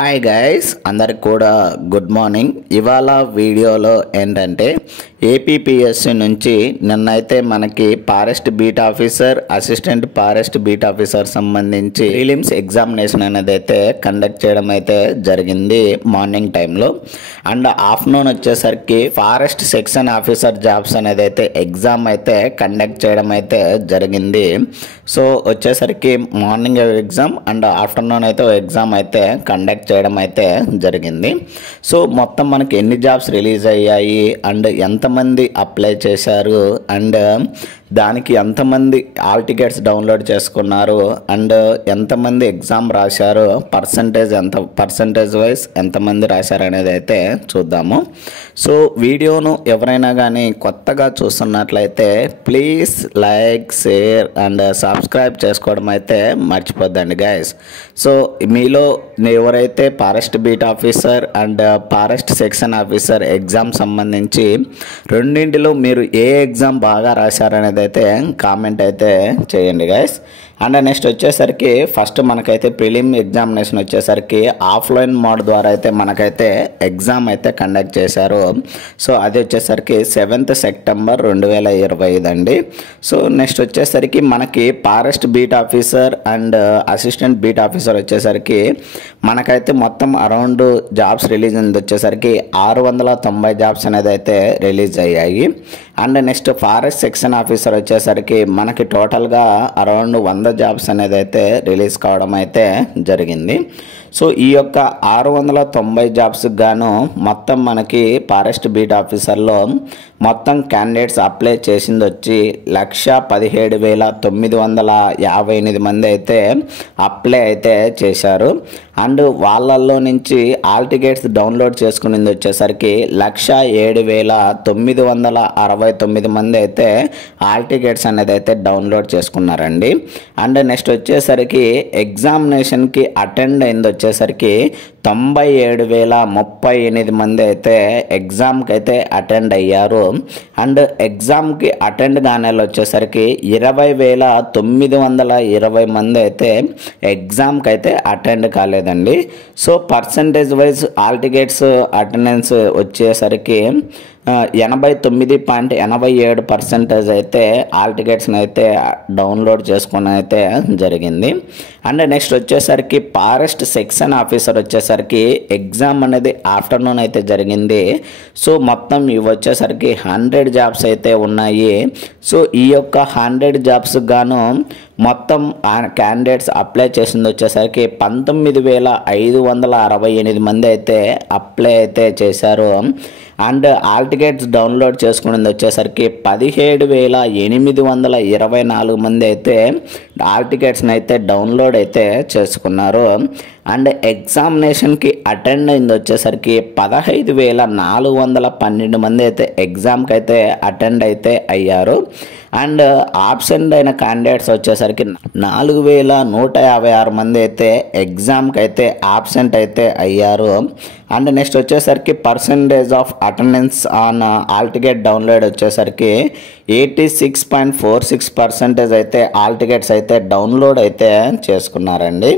Hi guys, అందరికి కూడా good morning. ఇవాళ వీడియోలో ఏంటంటే ఏపీపీఎస్సీ నుంచి నిన్నైతే మనకి forest beat officer, assistant forest beat officer సంబంధించి ప్రిలిమ్స్ ఎగ్జామినేషన్ అనేది అయితే కండక్ట్ చేయడం అయితే జరిగింది మార్నింగ్ టైంలో. అండ్ ఆఫ్టర్నూన్ వచ్చేసరికి ఫారెస్ట్ సెక్షన్ ఆఫీసర్ జాబ్స్ అనేది అయితే ఎగ్జామ్ అయితే కండక్ట్ చేయడం అయితే జరిగింది. సో వచ్చేసరికి మార్నింగ్ ఎగ్జామ్ అండ్ ఆఫ్టర్నూన్ అయితే ఎగ్జామ్ అయితే కండక్ట్ చేయడం అయితే జరిగింది. సో మొత్తం మనకి ఎన్ని జాబ్స్ రిలీజ్ అయ్యాయి అండ్ ఎంతమంది అప్లై చేశారు అండ్ దానికి ఎంతమంది ఆల్ టికెట్స్ డౌన్లోడ్ చేసుకున్నారు అండ్ ఎంతమంది ఎగ్జామ్ రాశారు, పర్సంటేజ్ వైజ్ ఎంతమంది రాశారు అనేది అయితే చూద్దాము. సో వీడియోను ఎవరైనా కానీ కొత్తగా చూస్తున్నట్లయితే please like, share and subscribe చేసుకోవడం అయితే మర్చిపోద్దండి గైస్. సో మీలో ఎవరైతే forest beat officer and forest section officer exam సంబంధించి రెండింటిలో మీరు ఏ ఎగ్జామ్ బాగా రాశారనేది అయితే కామెంట్ అయితే చేయండి గైస్. అండ్ నెక్స్ట్ వచ్చేసరికి ఫస్ట్ మనకైతే ప్రిలిమ్ ఎగ్జామినేషన్ వచ్చేసరికి ఆఫ్లైన్ మోడ్ ద్వారా అయితే మనకైతే ఎగ్జామ్ అయితే కండక్ట్ చేశారు. సో అది వచ్చేసరికి 7th సెప్టెంబర్ 2025 అండి. సో నెక్స్ట్ వచ్చేసరికి మనకి forest beat officer and assistant beat officer వచ్చేసరికి మనకైతే మొత్తం అరౌండ్ జాబ్స్ రిలీజ్ అయింది వచ్చేసరికి 690 జాబ్స్ అనేది అయితే రిలీజ్ అయ్యాయి. And next forest section officer వచ్చేసరికి మనకి టోటల్గా అరౌండ్ 100 జాబ్స్ అనేది అయితే రిలీజ్ కావడం అయితే జరిగింది. సో ఈ యొక్క 690 జాబ్స్కి గాను మొత్తం మనకి ఫారెస్ట్ బీట్ ఆఫీసర్లో మొత్తం క్యాండిడేట్స్ అప్లై చేసింది వచ్చి 1,17,958 మంది అయితే అప్లై అయితే చేశారు. అండ్ వాళ్ళల్లో నుంచి ఆల్ టికెట్స్ డౌన్లోడ్ చేసుకునేది వచ్చేసరికి 107,969 మంది అయితే ఆల్ టికెట్స్ అనేది అయితే డౌన్లోడ్ చేసుకున్నారండి. అండ్ నెక్స్ట్ వచ్చేసరికి ఎగ్జామినేషన్కి అటెండ్ అయింది వచ్చేసరికి 97,038 మంది అయితే ఎగ్జామ్కి అయితే అటెండ్ అయ్యారు. అండ్ ఎగ్జామ్కి అటెండ్ కాని వచ్చేసరికి 20,920 మంది అయితే ఎగ్జామ్కి అయితే అటెండ్ కాలేదండి. So percentage wise all tickets attendance వచ్చేసరికి 89.87% అయితే ఆల్ టికెట్స్ని అయితే డౌన్లోడ్ చేసుకుని అయితే జరిగింది. అండ్ నెక్స్ట్ వచ్చేసరికి ఫారెస్ట్ సెక్షన్ ఆఫీసర్ వచ్చేసరికి ఎగ్జామ్ అనేది ఆఫ్టర్నూన్ అయితే జరిగింది. సో మొత్తం ఇవి వచ్చేసరికి 100 జాబ్స్ అయితే ఉన్నాయి. సో ఈ యొక్క 100 జాబ్స్ గాను మొత్తం క్యాండిడేట్స్ అప్లై చేసింది వచ్చేసరికి 19,568 మంది అయితే అప్లై అయితే చేశారు. అండ్ ఆల్ టికెట్స్ డౌన్లోడ్ చేసుకునేది వచ్చేసరికి 17,824 మంది అయితే ఆల్ టికెట్స్ని అయితే డౌన్లోడ్ అయితే చేసుకున్నారు. అండ్ ఎగ్జామినేషన్కి అటెండ్ అయింది వచ్చేసరికి 15,412 మంది అయితే ఎగ్జామ్కి అయితే అటెండ్ అయితే అయ్యారు. అండ్ ఆబ్సెంట్ అయిన క్యాండిడేట్స్ వచ్చేసరికి 4,156 మంది అయితే ఎగ్జామ్కి అయితే ఆబ్సెంట్ అయితే అయ్యారు. అండ్ నెక్స్ట్ వచ్చేసరికి percentage of attendance on all ticket download వచ్చేసరికి 86.46% అయితే ఆల్ టికెట్స్ అయితే డౌన్లోడ్ అయితే చేసుకున్నారండి.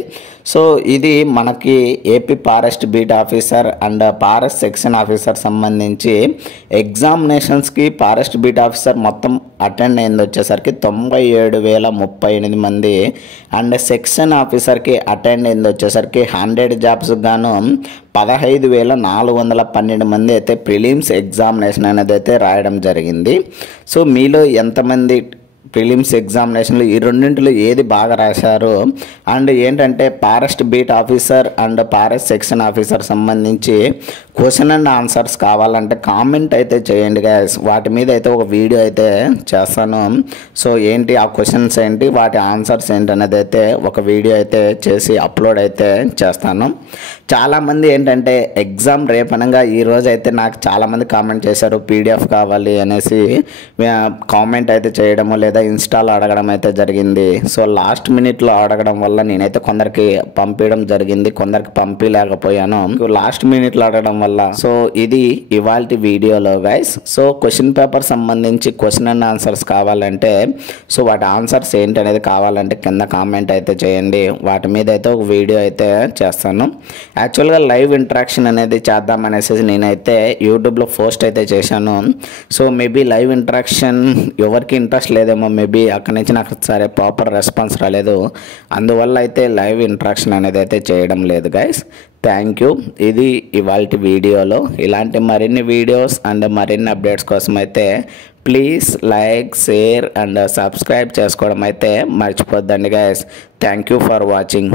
సో ఇది మనకి AP forest beat officer and forest section officer సంబంధించి ఎగ్జామినేషన్స్కి ఫారెస్ట్ బీట్ ఆఫీసర్ మొత్తం అటెండ్ అయింది వచ్చేసరికి 97,038 మంది అండ్ సెక్షన్ ఆఫీసర్కి అటెండ్ అయింది వచ్చేసరికి 100 జాబ్స్ గాను 15,412 మంది అయితే ప్రిలిమ్స్ ఎగ్జామినేషన్ అనేది అయితే రాయడం జరిగింది. సో మీలో ఎంతమంది ప్రిలిమ్స్ ఎగ్జామినేషన్లు ఈ రెండింటిలో ఏది బాగా రాశారు అండ్ ఏంటంటే forest beat officer and forest section officer సంబంధించి క్వశ్చన్ అండ్ ఆన్సర్స్ కావాలంటే కామెంట్ అయితే చేయండి గైస్. వాటి మీద అయితే ఒక వీడియో అయితే చేస్తాను. సో ఏంటి ఆ క్వశ్చన్స్ ఏంటి, వాటి ఆన్సర్స్ ఏంటి అనేది అయితే ఒక వీడియో అయితే చేసి అప్లోడ్ అయితే చేస్తాను. చాలామంది ఏంటంటే ఎగ్జామ్ రేపనగా ఈరోజు అయితే నాకు చాలామంది కామెంట్ చేశారు PDF కావాలి అనేసి కామెంట్ అయితే చేయడము లేదా ఇన్స్టాల్ అడగడం అయితే జరిగింది. సో లాస్ట్ మినిట్లో అడగడం వల్ల నేనైతే కొందరికి పంపించడం జరిగింది, కొందరికి పంపించలేకపోయాను. లాస్ట్ మినిట్లో అడగడం వల్ల. సో ఇది ఇవాల్టి వీడియోలో గైస్. సో క్వశ్చన్ పేపర్ సంబంధించి క్వశ్చన్ అండ్ ఆన్సర్స్ కావాలంటే సో వాటి ఆన్సర్స్ ఏంటనేది కావాలంటే కింద కామెంట్ అయితే చేయండి. వాటి మీద అయితే ఒక వీడియో అయితే చేస్తాను. యాక్చువల్గా లైవ్ ఇంటరాక్షన్ అనేది చేద్దామనేసి నేనైతే యూట్యూబ్లో పోస్ట్ అయితే చేశాను. సో మేబీ లైవ్ ఇంటరాక్షన్ ఎవరికి ఇంట్రెస్ట్ లేదేమో, మేబీ అక్కడి నుంచి నాకు సరే ప్రాపర్ రెస్పాన్స్ రాలేదు, అందువల్ల అయితే లైవ్ ఇంటరాక్షన్ అనేది అయితే చేయడం లేదు గైస్. Thank you. ఇది ఇవాల్టి వీడియోలో. ఇలాంటి మరిన్ని వీడియోస్ అండ్ మరిన్ని అప్డేట్స్ కోసం అయితే please like, share and subscribe చేసుకోవడం అయితే మర్చిపోద్దండి guys. Thank you for watching.